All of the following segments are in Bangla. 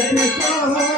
Krishna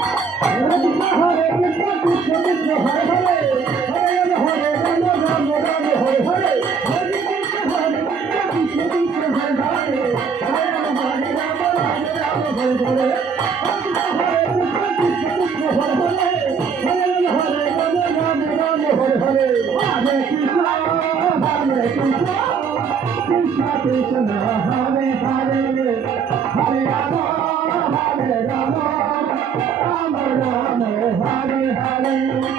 Hare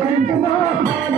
Krishna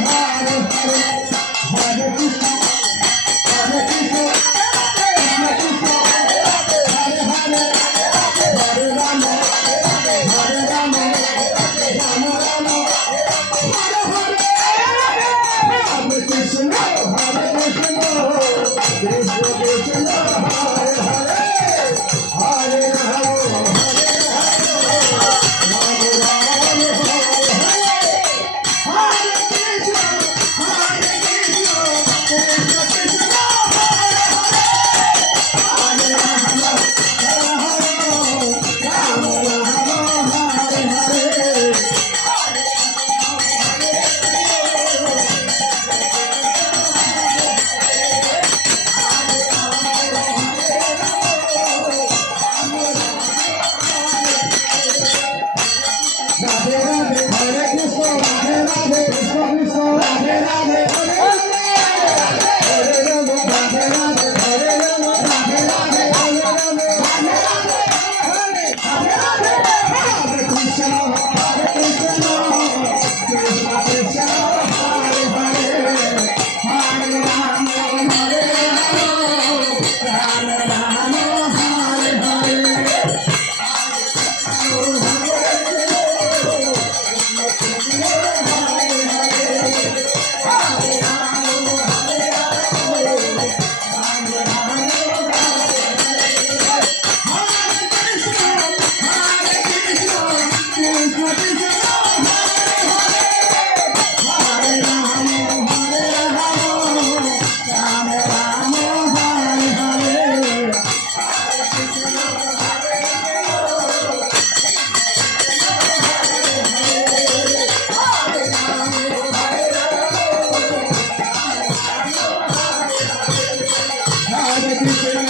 I'm gonna go to the Hare Krishna,